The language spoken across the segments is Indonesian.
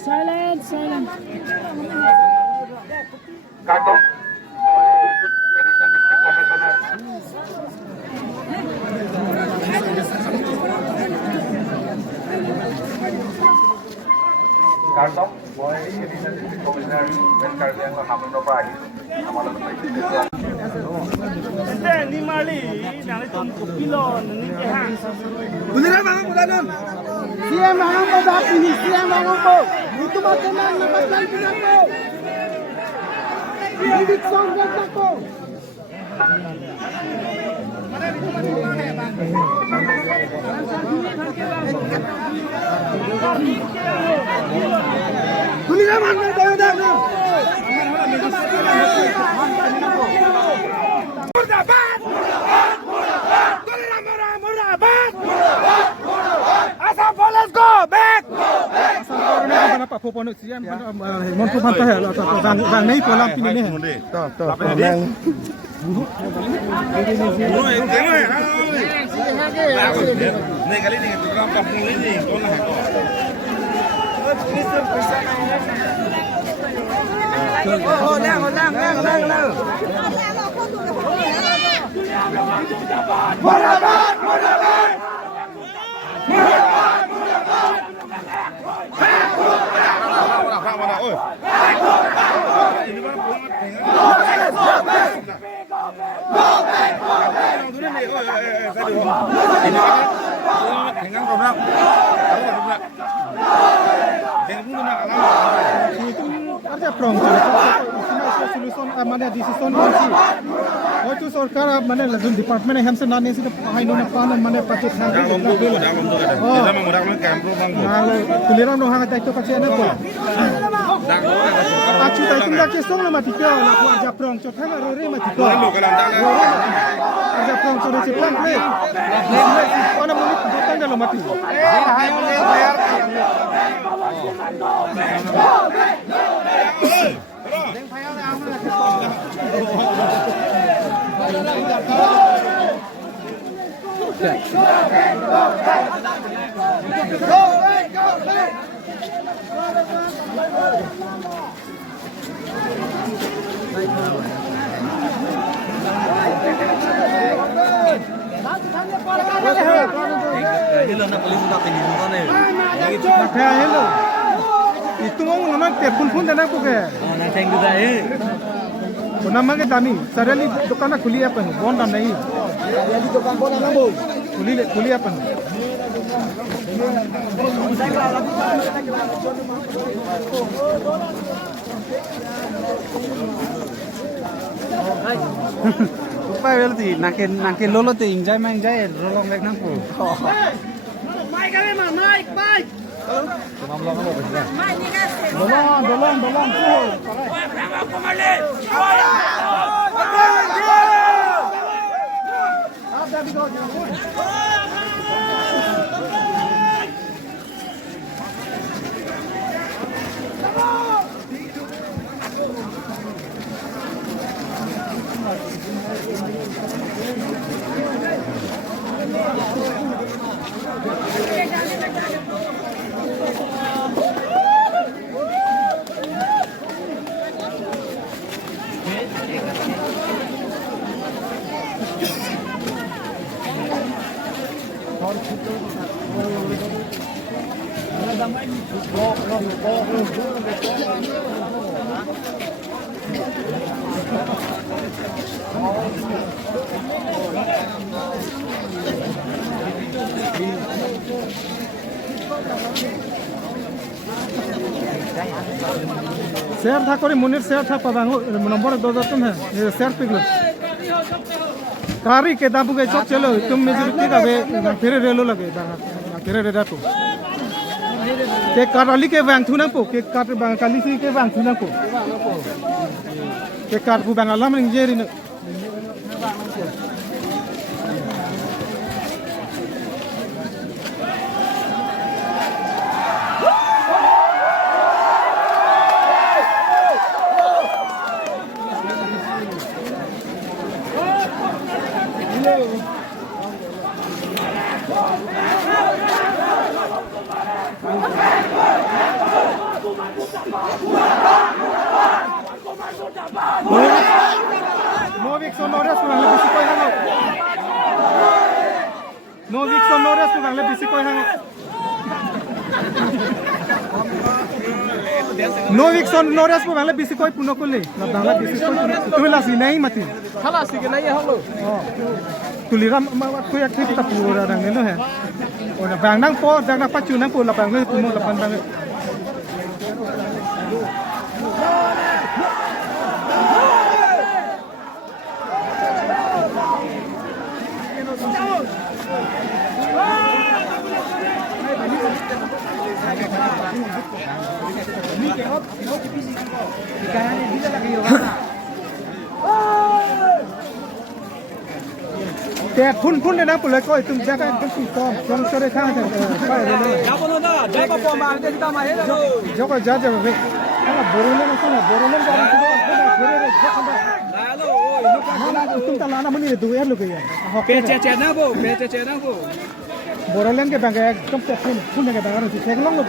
Silent, silent. Siam hangang ko dati ni siam hangang ko. Itu makanan nabasan pinang ko. Bibig song ganda ko. Tulisan hangang tayo dah. Murdabat! Murdabat! Tulisan murdabat! Asam let's go back. Asam ko na pa pupunot siya mon ko panta he bang nei po lang pinin he to lang ni kali ni program kampung ini to na ko lang murdabat murdabat itu सरकार माने लजन डिपार्टमेंट है हमसे नाने से हाइनो ना पान माने पचेत ना kita menggunakan kamera माले कुलेरा नो हांगा दायित्व पचे ना को आचु दायित्व ला के सोंग मा तिके ला को आजा प्रong चोथा रो रे मा तिको आजा प्रong चोरे से प्लान ले ओना मुनि दोतन दलो मति Hello na paling muda tinggi muda nih. Hello. Itu mau namanya telepon dan aku ke. Oh, nanti yang juga nama ke Dani. Suddenly दुकान खुली अपन बंद नहीं. Jadi दुकान बंद ना वो. खुली अपन. Upaya berarti nak lolo tu enjoy rolong lek nangku. Naik kami mah naik. Dolong tuh. Share था कोई मुनीर शेयर था पता नहीं नंबर 2 तुम है शेयर पिघल कारी के दाबू के चौक चलो तुम मेजोरिटी का वे फिर रेलो लगे फिर रेडा तो के कारली के बैंक थुना को के कार काली सी के बैंक थुना को के car bu bangalam ning jeri ne No Vixon Norris kurang lebih sikoi hangat. No Vixon Norris kurang lebih sikoi hangat. No Vixon Norris kurang lebih sikoi puno kule. Kurang lebih sikoi puno. Tu lah si naik mati. Halas sih kena ya halo. Tuliram aku yang kita pura orang ini loh. Orang bang nang po, bang nang pacu nang po, lapang nang puno lapan bang. Kẹt phun lên đó, lại coi từng gia cái gì to, trong cho đây khang thì phải rồi đấy. Apa lo dah? Jawab apa mah kita mah ya. Jawab aja vậy. Kalau boru lên itu lah, boru lên kalau kita ada boru lên, jawab apa? Lalu, oh ini kan. Mana itu tak lana mana itu ya lu kaya. Pece na bo, pece na bo. Boru lên cái bang cái trong cái phun cái bang itu saya long lu.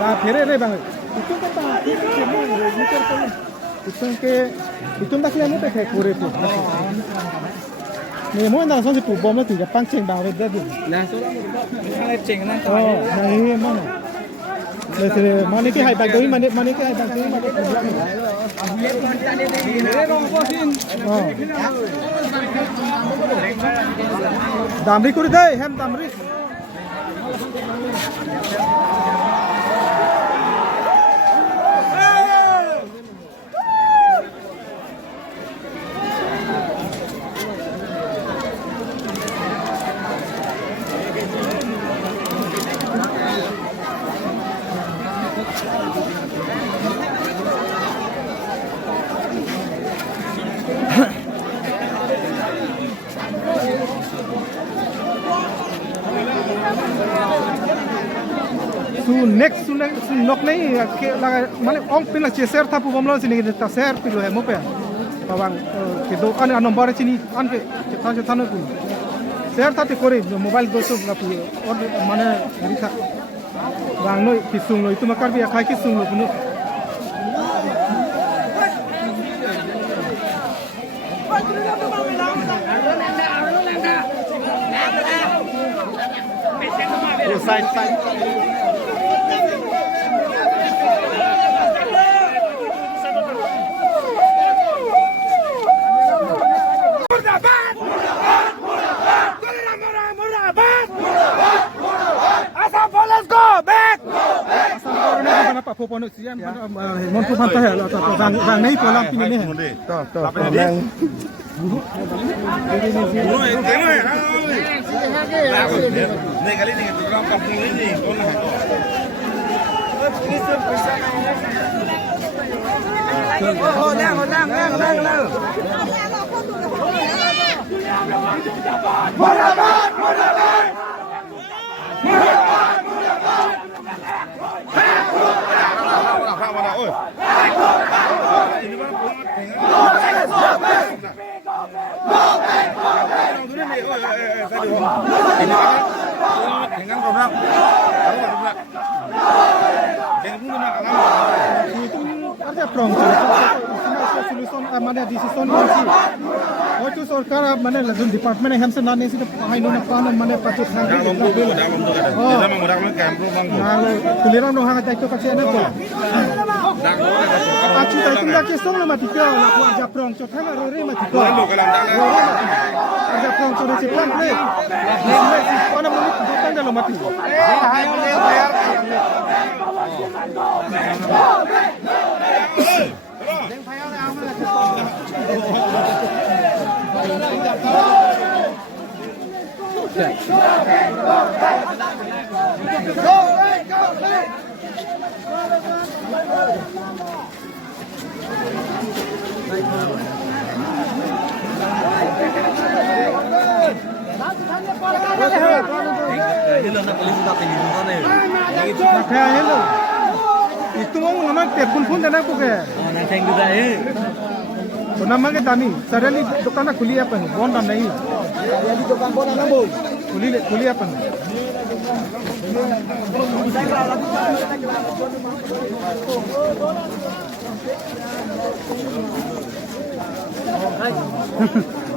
Lah फिर रे bang. Itu kan tak itu tak kelihatan tu kayak kore tu. Nih mau ntar langsung bom lah tu, Jepang ceng bawa dia tu. Nah, soalnya ceng na. Oh, nah ini mana? Lepas mana ke hai bag doi, mana ke hai bag doi, mana ke belakang. Oh. Damri kuri deh, hem damri. Next nok नहीं माने ऑंग पिला चेसर था पुबम लो सिनी के तसेर पिलो है मोपे बाबांग के दो अन नंबर चिनी अन के था न कुन शेयर था ते करे मोबाइल दोसो ना पु और माने हरी था वांग नो किसुंग लो इतु मकर भी खाई किसुंग लो पुनो side Pak Popo nak siam, mon tu pantai lah, bang ni pulang pini ni. Tahu. Ni kali ni kita orang kampung ini, kau nak oh, lang. Ada solution mana decision sih. Waktu सरकार mana lazim department yang hamsan nane sih hai nona pan mana patut nang. Oh, kalau tuliran no hang itu kasih ada pun. Acu tak tunda kesong lah mati kau lah buat japrong cot hang rore mati kau. Japrong cot si plan play. Mana menit bukan dalam mati. Hãy subscribe cho kênh Ghiền Mì Gõ để không bỏ lỡ những video hấp dẫn. Hello na paling kita tingin ko na eh. Kaya hello. Itu mau naman telepon dana ko ke. Nang thank you dai. तो नमक दामी सडनली दुकान खुली अपन बंद नहीं सडनली दुकान बंद ना बोल खुली अपन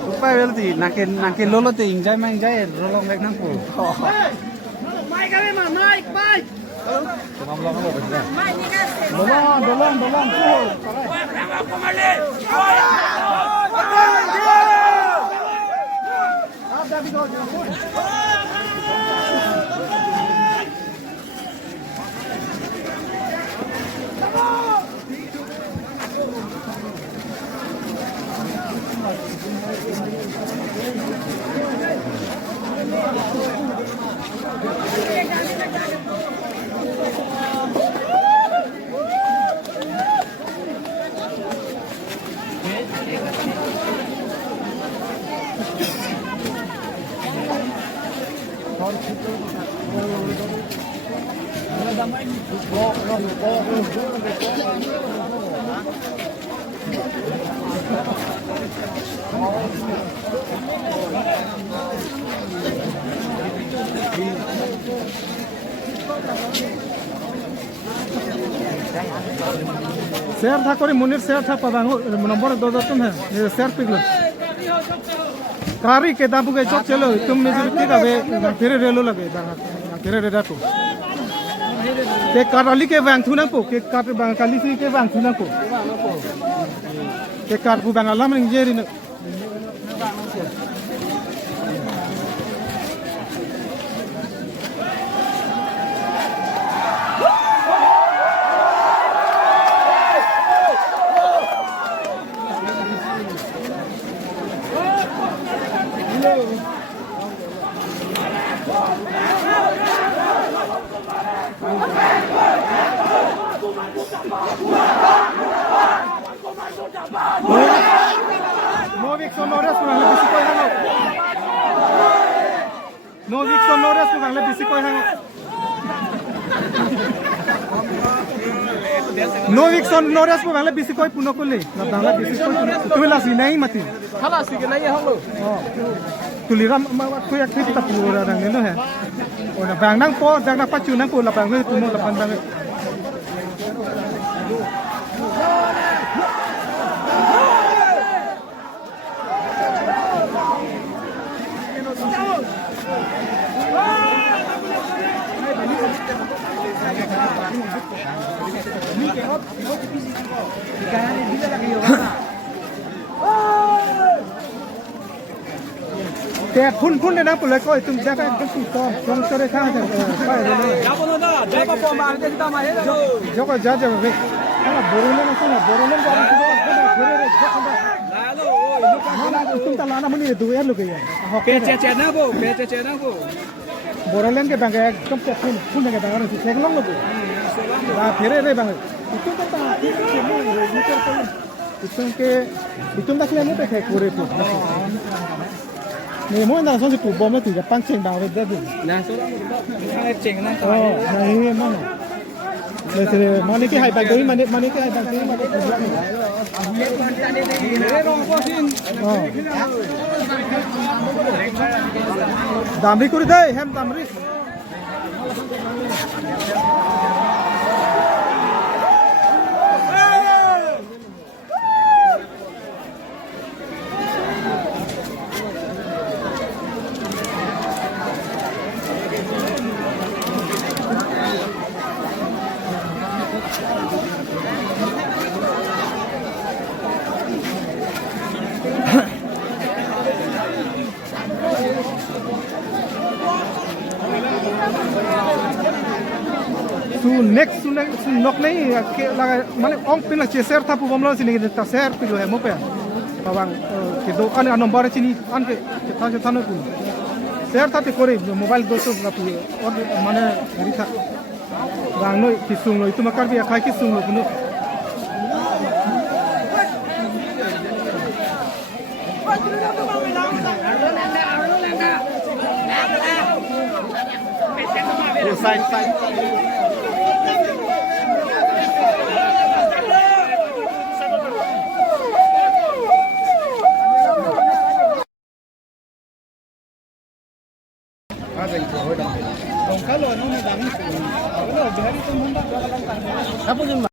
उपाय वेलती नाके लोलो ते इंजाय रोलोंग लेक नंपो माइक आवे मा माइक dolong शेयर था कोई मुनीर शेयर था पता नंबर 2 तुम है शेयर पिघल कारी के दाबू के चौक चलो तुम मेजोरिटी का वे फिर रेलो लगे फिर रेडा को के काराली के बैंक थुना को के कार काली के बैंक थुना को के car bu bang alam ning jeri nak Novik Sonores kurang lebih sikoi hango. Novik Sonores kurang lebih sikoi hango. Novik Sonores kurang lebih sikoi puno kule. Nabang lebih sikoi puno. Tu lasi naik mati. Khala sih ke naik hango. Oh. Tuliram aku yang kita pura orang ini loh. Oh, nabang nang po, nang pacu nang po lapang itu puno lapang bang. Kaya pun na pula ko itong jaga kasi to from sore ka ha Japo na japa po ma ate kita ma he lo. joko jaja be kana borole ba khere jaka Lalo o inu ka na tum ta lana muni du er loge ya pe na bo borole ke bang ekdom te phun ke bang ro seglong loge ba khere re bang itu ta itu da kle mo pe kore tuนี่มันน่าสนใจปุ๊บบอมแล้วถึงจะปั้นเชียงดาวเลยได้ดินะโซล่ามันเจ๋งนะ อ๋อนี่มันเลยสิมันนี่ที่ไฮแบงค์ตัวนี้มันนี่ที่ไฮแบงค์ตัวนี้มันก็ถูกแล้วนี่ดามริกุริได้แฮมดามริnext nok nei lagi mana ong pina ceser tapi bomlo sini kita ceser pilu hemo pe babang ke do an nomor chini an ke thano pun share thate kore mobile dosto lapi or mane ritha rang noi kisung noi tuma karbi khai kisung noi puno side